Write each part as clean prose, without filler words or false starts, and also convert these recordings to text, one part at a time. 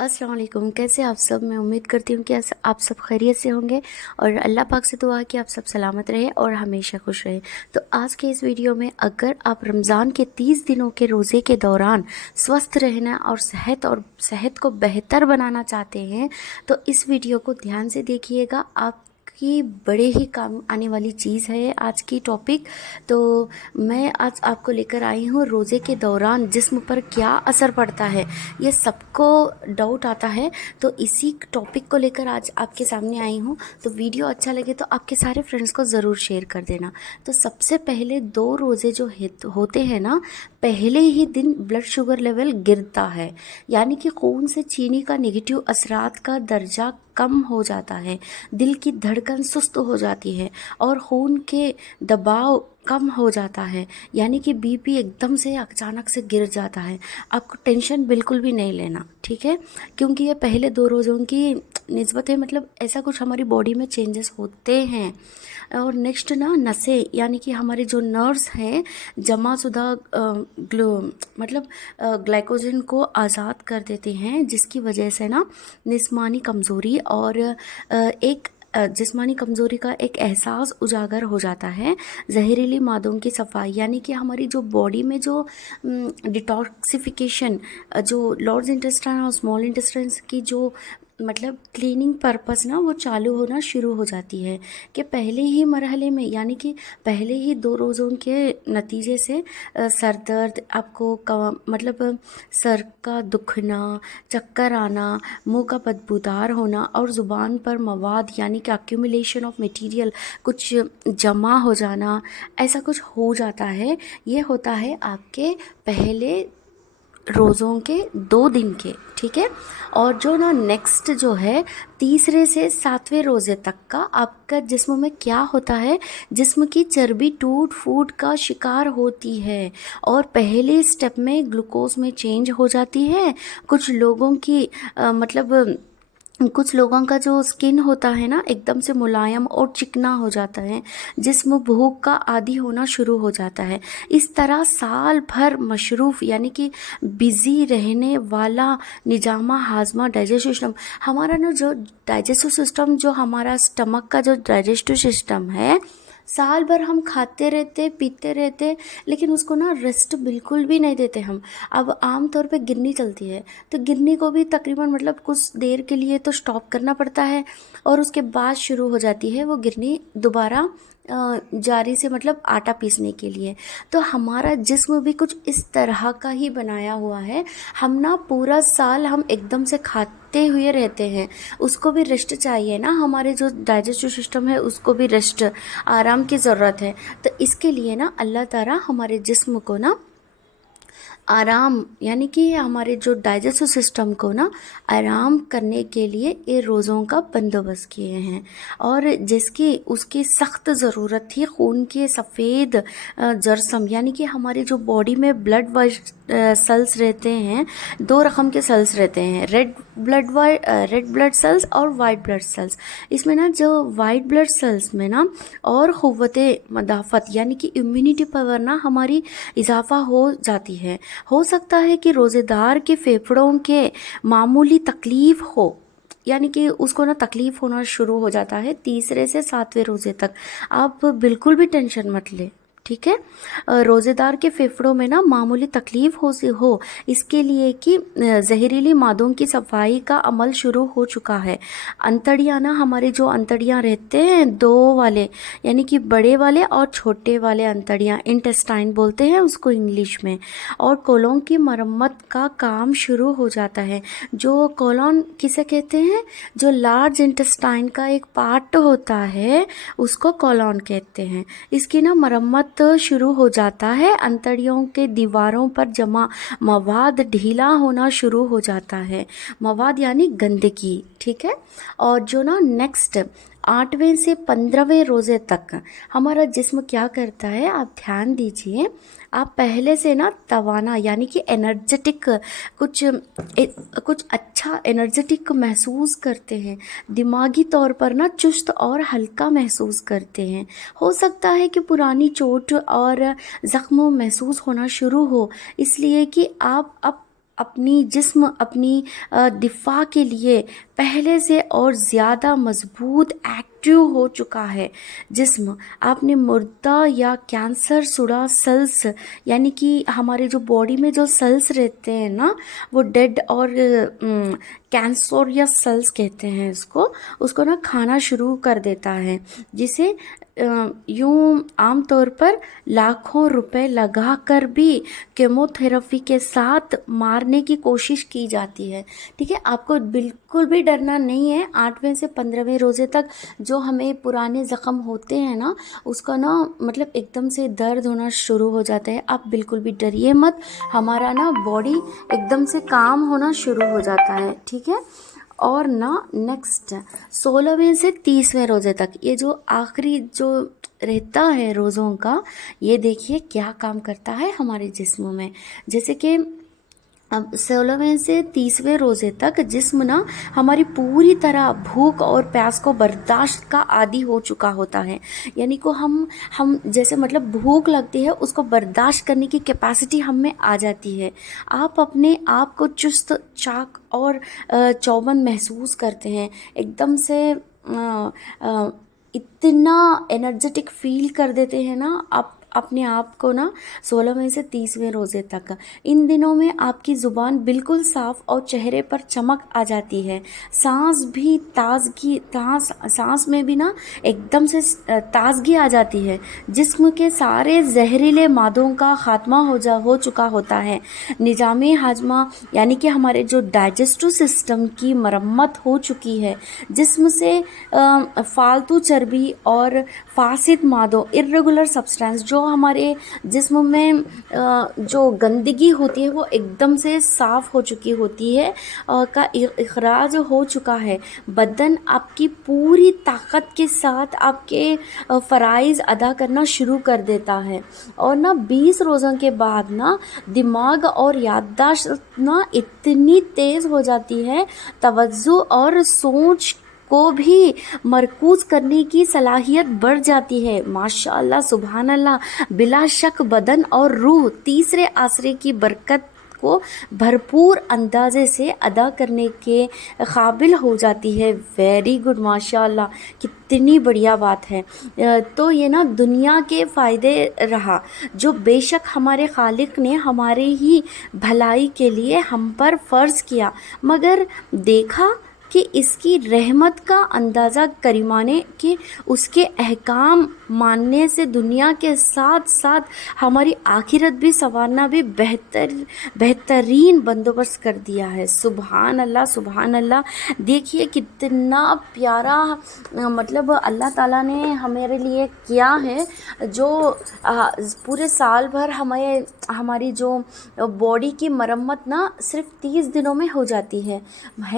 अस्सलाम वालेकुम। कैसे आप सब? मैं उम्मीद करती हूँ कि आप सब खैरियत से होंगे और अल्लाह पाक से दुआ है कि आप सब सलामत रहें और हमेशा खुश रहें। तो आज के इस वीडियो में अगर आप रमज़ान के 30 दिनों के रोज़े के दौरान स्वस्थ रहना और सेहत को बेहतर बनाना चाहते हैं तो इस वीडियो को ध्यान से देखिएगा। आपकी बड़े ही काम आने वाली चीज़ है आज की टॉपिक। तो मैं आज आपको लेकर आई हूँ रोज़े के दौरान जिस्म पर क्या असर पड़ता है। ये सबको डाउट आता है, तो इसी टॉपिक को लेकर आज आपके सामने आई हूँ। तो वीडियो अच्छा लगे तो आपके सारे फ्रेंड्स को ज़रूर शेयर कर देना। तो सबसे पहले 2 रोज़े जो होते हैं ना, पहले ही दिन ब्लड शुगर लेवल गिरता है, यानी कि खून से चीनी का नेगेटिव असरात का दर्जा कम हो जाता है, दिल की धड़कन सुस्त हो जाती है और खून के दबाव कम हो जाता है, यानी कि बीपी एकदम से अचानक से गिर जाता है। आपको टेंशन बिल्कुल भी नहीं लेना, ठीक है, क्योंकि ये पहले 2 रोज़ों की निस्बत है, मतलब ऐसा कुछ हमारी बॉडी में चेंजेस होते हैं। और नेक्स्ट ना, नसें यानी कि हमारे जो नर्व्स हैं जमाशुदा ग्लो मतलब ग्लाइकोजन को आज़ाद कर देते हैं, जिसकी वजह से ना जिस्मानी कमज़ोरी और एक जिस्मानी कमज़ोरी का एक एहसास उजागर हो जाता है। जहरीली मादों की सफाई यानी कि हमारी जो बॉडी में जो डिटॉक्सिफिकेशन, जो लॉर्ज इंटेस्टाइन और स्मॉल इंटेस्टाइन की जो मतलब क्लीनिंग पर्पस ना वो चालू होना शुरू हो जाती है कि पहले ही मरहले में, यानी कि पहले ही 2 रोज़ों के नतीजे से सर दर्द, आपको मतलब सर का दुखना, चक्कर आना, मुंह का बदबूदार होना और ज़ुबान पर मवाद यानी कि अक्यूमुलेशन ऑफ मटेरियल, कुछ जमा हो जाना, ऐसा कुछ हो जाता है। ये होता है आपके पहले रोज़ों के 2 दिन के, ठीक है। और जो ना नेक्स्ट जो है तीसरे से 7वें रोज़े तक का आपका जिस्म में क्या होता है, जिस्म की चर्बी टूट फूट का शिकार होती है और पहले स्टेप में ग्लूकोज में चेंज हो जाती है। कुछ लोगों की मतलब कुछ लोगों का जो स्किन होता है ना एकदम से मुलायम और चिकना हो जाता है, जिस्म भूख का आदी होना शुरू हो जाता है। इस तरह साल भर मशरूफ़ यानी कि बिज़ी रहने वाला निजामा हाजमा डाइजेस्टिव सिस्टम, हमारा ना जो डाइजेस्टिव सिस्टम, जो हमारा स्टमक का जो डाइजेस्टिव सिस्टम है, साल भर हम खाते रहते पीते रहते लेकिन उसको ना रेस्ट बिल्कुल भी नहीं देते हम। अब आम तौर पे गिरनी चलती है तो गिरनी को भी तकरीबन मतलब कुछ देर के लिए तो स्टॉप करना पड़ता है और उसके बाद शुरू हो जाती है वो गिरनी दोबारा जारी से, मतलब आटा पीसने के लिए। तो हमारा जिस्म भी कुछ इस तरह का ही बनाया हुआ है। हम ना पूरा साल हम एकदम से खाते हुए रहते हैं, उसको भी रेस्ट चाहिए ना, हमारे जो डाइजेस्टिव सिस्टम है उसको भी रेस्ट, आराम की ज़रूरत है। तो इसके लिए ना अल्लाह ताला हमारे जिस्म को ना आराम, यानी कि हमारे जो डाइजेस्टिव सिस्टम को ना आराम करने के लिए ये रोज़ों का बंदोबस्त किए हैं और जिसकी उसकी सख्त ज़रूरत थी खून के सफ़ेद जरसम, यानी कि हमारी जो बॉडी में ब्लड सेल्स रहते हैं, 2 रकम के सेल्स रहते हैं, रेड ब्लड सेल्स और वाइट ब्लड सेल्स। इसमें ना जो वाइट ब्लड सेल्स में ना और क़ुव्वते मदाफ़त यानी कि इम्यूनिटी पावर ना हमारी इजाफ़ा हो जाती है। हो सकता है कि रोज़ेदार के फेफड़ों के मामूली तकलीफ़ हो, यानी कि उसको ना तकलीफ़ होना शुरू हो जाता है तीसरे से 7वें रोज़े तक। आप बिल्कुल भी टेंशन मत ले, ठीक है। रोज़ेदार के फेफड़ों में ना मामूली तकलीफ़ हो इसके लिए कि जहरीली मादों की सफाई का अमल शुरू हो चुका है। अंतड़ियाँ ना, हमारे जो अंतड़ियाँ रहते हैं 2 वाले, यानी कि बड़े वाले और छोटे वाले अंतड़ियाँ, इंटेस्टाइन बोलते हैं उसको इंग्लिश में, और कोलोन की मरम्मत का काम शुरू हो जाता है। जो कोलोन किसे कहते हैं, जो लार्ज इंटेस्टाइन का एक पार्ट होता है उसको कोलोन कहते हैं। इसकी ना मरम्मत शुरू हो जाता है, अंतड़ियों के दीवारों पर जमा मवाद ढीला होना शुरू हो जाता है, मवाद यानी गंदगी, ठीक है। और जो ना नेक्स्ट 8वें से 15वें रोज़े तक हमारा जिस्म क्या करता है, आप ध्यान दीजिए। आप पहले से ना तवाना यानी कि एनर्जेटिक, कुछ अच्छा एनर्जेटिक महसूस करते हैं, दिमागी तौर पर ना चुस्त और हल्का महसूस करते हैं। हो सकता है कि पुरानी चोट और ज़ख्म महसूस होना शुरू हो, इसलिए कि आप अब अपनी जिस्म अपनी दिफा के लिए पहले से और ज़्यादा मजबूत एक्टिव हो चुका है जिस्म। आपने मुर्दा या कैंसर शुदा सेल्स, यानी कि हमारे जो बॉडी में जो सेल्स रहते हैं ना, वो डेड और कैंसर या सेल्स कहते हैं उसको ना खाना शुरू कर देता है, जिसे यूं आमतौर पर लाखों रुपए लगा कर भी केमोथेरेपी के साथ मारने की कोशिश की जाती है। ठीक है, आपको बिल्कुल भी डरना नहीं है। 8वें से 15वें रोज़े तक जो हमें पुराने ज़ख़म होते हैं ना, उसका ना मतलब एकदम से दर्द होना शुरू हो जाता है। आप बिल्कुल भी डरिए मत, हमारा ना बॉडी एकदम से काम होना शुरू हो जाता है। ठीक है, और ना नेक्स्ट 16वें से 30वें रोज़े तक ये जो आखिरी जो रहता है रोज़ों का, ये देखिए क्या काम करता है हमारे जिस्म में। जैसे कि अब 16वें से 30वें रोज़े तक जिस्म ना हमारी पूरी तरह भूख और प्यास को बर्दाश्त का आदी हो चुका होता है। यानी को हम जैसे मतलब भूख लगती है, उसको बर्दाश्त करने की कैपेसिटी हम में आ जाती है। आप अपने आप को चुस्त चाक और चौबंद महसूस करते हैं, एकदम से इतना एनर्जेटिक फील कर देते हैं ना आप अपने आप को ना 16वें से 30वें रोज़े तक। इन दिनों में आपकी ज़ुबान बिल्कुल साफ़ और चेहरे पर चमक आ जाती है। सांस भी सांस में भी ना एकदम से ताजगी आ जाती है। जिस्म के सारे जहरीले मादों का खात्मा हो चुका होता है। निज़ामे हाजमा यानी कि हमारे जो डाइजेस्टिव सिस्टम की मरम्मत हो चुकी है। जिस्म से फालतू चर्बी और फासिद मादों इर्रेगुलर सब्सटेंस जो हमारे जिस्म में जो गंदगी होती है वो एकदम से साफ़ हो चुकी होती है का इखराज हो चुका है। बदन आपकी पूरी ताकत के साथ आपके फ़राइज़ अदा करना शुरू कर देता है। और ना 20 रोज़ों के बाद ना दिमाग और याददाश्त ना इतनी तेज़ हो जाती है, तवज्जो और सोच को भी मरकूज़ करने की सलाहियत बढ़ जाती है। माशाअल्लाह, सुभान अल्लाह। बिला शक बदन और रूह तीसरे आसरे की बरकत को भरपूर अंदाजे से अदा करने के काबिल हो जाती है। वेरी गुड, माशाअल्लाह, कितनी बढ़िया बात है। तो ये ना दुनिया के फ़ायदे रहा, जो बेशक हमारे खालिक ने हमारे ही भलाई के लिए हम पर फ़र्ज़ किया, मगर देखा कि इसकी रहमत का अंदाज़ा करीमाने कि उसके अहकाम मानने से दुनिया के साथ साथ हमारी आखिरत भी संवारना भी बेहतरीन बंदोबस्त कर दिया है। सुभान अल्लाह, सुभान अल्लाह। देखिए कितना प्यारा मतलब अल्लाह ताला ने हमारे लिए किया है, जो पूरे साल भर हमें हमारी जो बॉडी की मरम्मत ना सिर्फ 30 दिनों में हो जाती है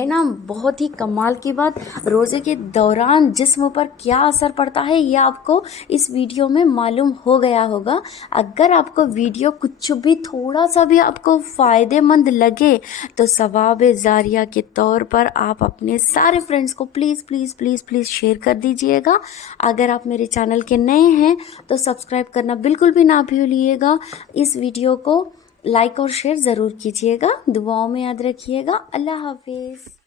ना। बहुत ही कमाल की बात। रोज़े के दौरान जिस्म पर क्या असर पड़ता है ये आपको इस वीडियो में मालूम हो गया होगा। अगर आपको वीडियो कुछ भी थोड़ा सा भी आपको फ़ायदेमंद लगे तो सवाब जारिया के तौर पर आप अपने सारे फ्रेंड्स को please please please please share कर दीजिएगा। अगर आप मेरे चैनल के नए हैं तो सब्सक्राइब करना बिल्कुल भी ना भूलिएगा। इस वीडियो को लाइक और शेयर ज़रूर कीजिएगा। दुआओं में याद रखिएगा। अल्लाह हाफिज़।